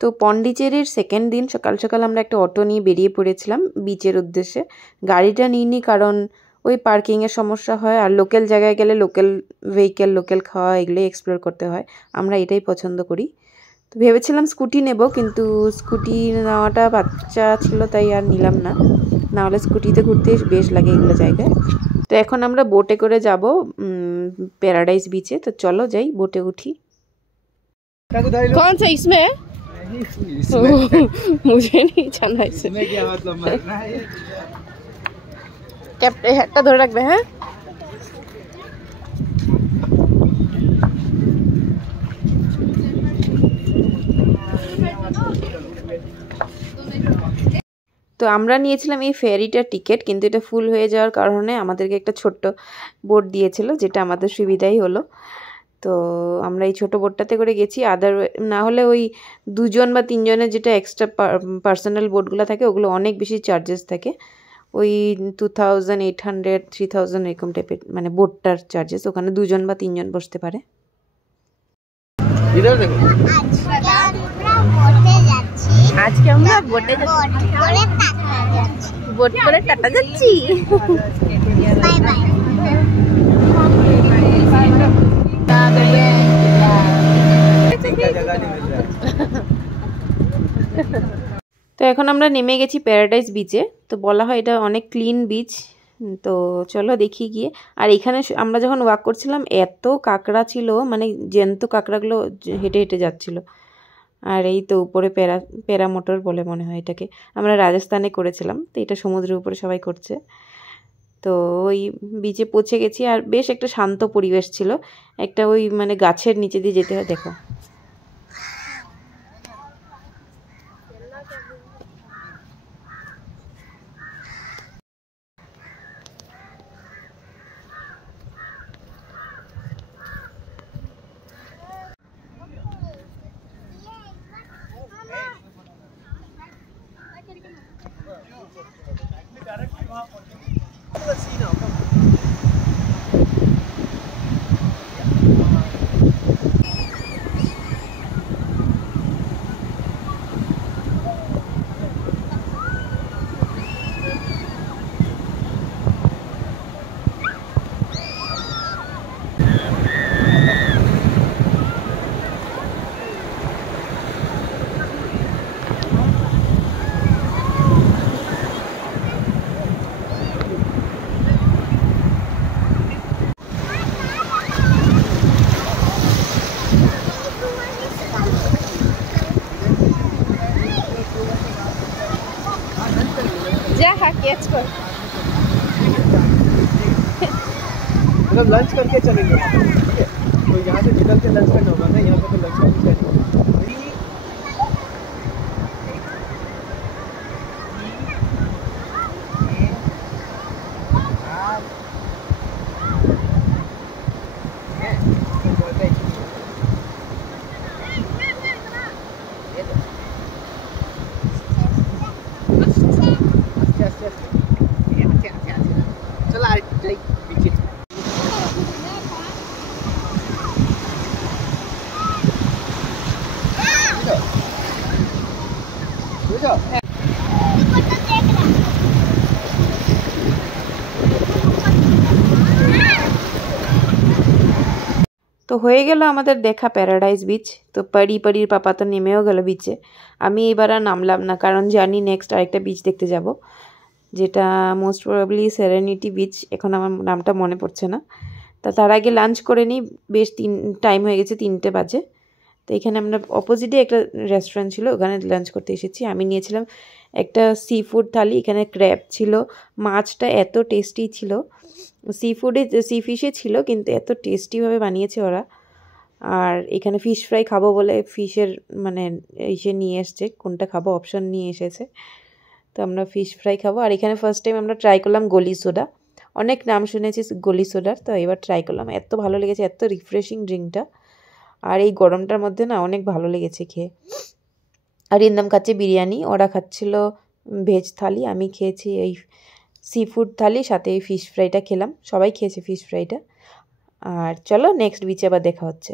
তো পন্ডিচেরির সেকেন্ড দিন সকাল সকাল আমরা একটা অটো নিয়ে বেরিয়ে পড়েছিলাম বিচের উদ্দেশ্যে। গাড়িটা নিইনি কারণ ওই পার্কিংয়ের সমস্যা হয়, আর লোকাল জায়গায় গেলে লোকাল ভেহিকেল, লোকাল খাওয়া এগুলোই এক্সপ্লোর করতে হয়। আমরা এটাই পছন্দ করি। তো ভেবেছিলাম স্কুটি নেব, কিন্তু স্কুটি নেওয়াটা বাচ্চা ছিল তাই আর নিলাম না, নাহলে স্কুটিতে ঘুরতে বেশ লাগে এগুলো জায়গায়। তো এখন আমরা বোটে করে যাব প্যারাডাইস বিচে। তো চলো যাই, বোটে উঠি। कौन सा इसमें? मुझे नहीं जाना इसमें। क्या मतलब मरना है? कैप्टन हेडটা ধরে রাখবে। হ্যাঁ, তো আমরা নিয়েছিলাম এই ফেরিটার টিকিট, কিন্তু এটা ফুল হয়ে যাওয়ার কারণে আমাদেরকে একটা ছোট্ট বোট দিয়েছিল, যেটা আমাদের সুবিধাই হলো। তো আমরা এই ছোট বোটটাতে করে গেছি। না হলে ওই 2 জন বা 3 জনের যেটা এক্সট্রা পার্সোনাল বোটগুলো থাকে ওগুলো অনেক বেশি চার্জেস থাকে, ওই 2800 3000 এরকম টাইপের, মানে বোটটার চার্জেস। ওখানে 2 জন বা 3 জন বসতে পারে। আজকে আমরা বোটে বোট করে টাটা যাচ্ছি। Bye bye. তো এখন আমরা নেমে গেছি প্যারাডাইস বিচে। তো বলা হয় এটা অনেক ক্লিন বিচ। তো চলো দেখি গিয়ে। আর এখানে আমরা যখন ওয়াক করছিলাম এত কাঁকড়া ছিল, মানে জ্যান্ত কাঁকড়াগুলো হেঁটে হেঁটে যাচ্ছিল। আর এই তো উপরে প্যারামোটর বলে মনে হয় এটাকে, আমরা রাজস্থানে করেছিলাম, তো এটা সমুদ্রের উপরে সবাই করছে। তো ওই বিচে পৌঁছে গেছি, আর বেশ একটা শান্ত পরিবেশ ছিল। একটা ওই মানে গাছের নিচে দিয়ে যেতে হয়, দেখো। कैच कर, मतलब लंच करके चलेंगे, ठीक है? तो यहाँ से निकल के लंच करना होगा ना, यहाँ पे लंच करके তো হয়ে গেল আমাদের দেখা প্যারাডাইস বিচ। তো পরির পাপা তো নেমেও গেল বিচে। আমি এবার আর নামলাম না, কারণ জানি নেক্সট আরেকটা বিচ দেখতে যাব, যেটা মোস্ট প্রবাবলি সেরেনিটি বিচ। এখন আমার নামটা মনে পড়ছে না। তা তার আগে লাঞ্চ করে নিই, বেশ টাইম হয়ে গেছে, 3টে বাজে। তো এখানে আমরা অপোজিটে একটা রেস্টুরেন্ট ছিল, ওখানে লাঞ্চ করতে এসেছি। আমি নিয়েছিলাম একটা সি ফুড থালি। এখানে ক্র্যাব ছিল, মাছটা এত টেস্টি ছিল। সি ফিশে ছিল, কিন্তু এত টেস্টিভাবে বানিয়েছে ওরা। আর এখানে ফিশ ফ্রাই খাবো বলে ফিশের মানে এসে নিয়ে এসছে, কোনটা খাবো অপশন নিয়ে এসেছে। তো আমরা ফিশ ফ্রাই খাবো। আর এখানে ফার্স্ট টাইম আমরা ট্রাই করলাম গলি সোডা। অনেক নাম শুনেছি গলি সোডার, তো এবার ট্রাই করলাম। এত ভালো লেগেছে, এত রিফ্রেশিং ড্রিঙ্কটা। আর এই গরমটার মধ্যে না অনেক ভালো লেগেছে খেয়ে। আর ইন্দাম খাচ্ছে বিরিয়ানি, ওরা খাচ্ছিল ভেজ থালি, আমি খেয়েছি এই সি ফুড থালি, সাথে এই ফিশ ফ্রাইটা খেলাম। সবাই খেয়েছে ফিশ ফ্রাইটা। আর চলো নেক্সট বিচে আবার দেখা হচ্ছে।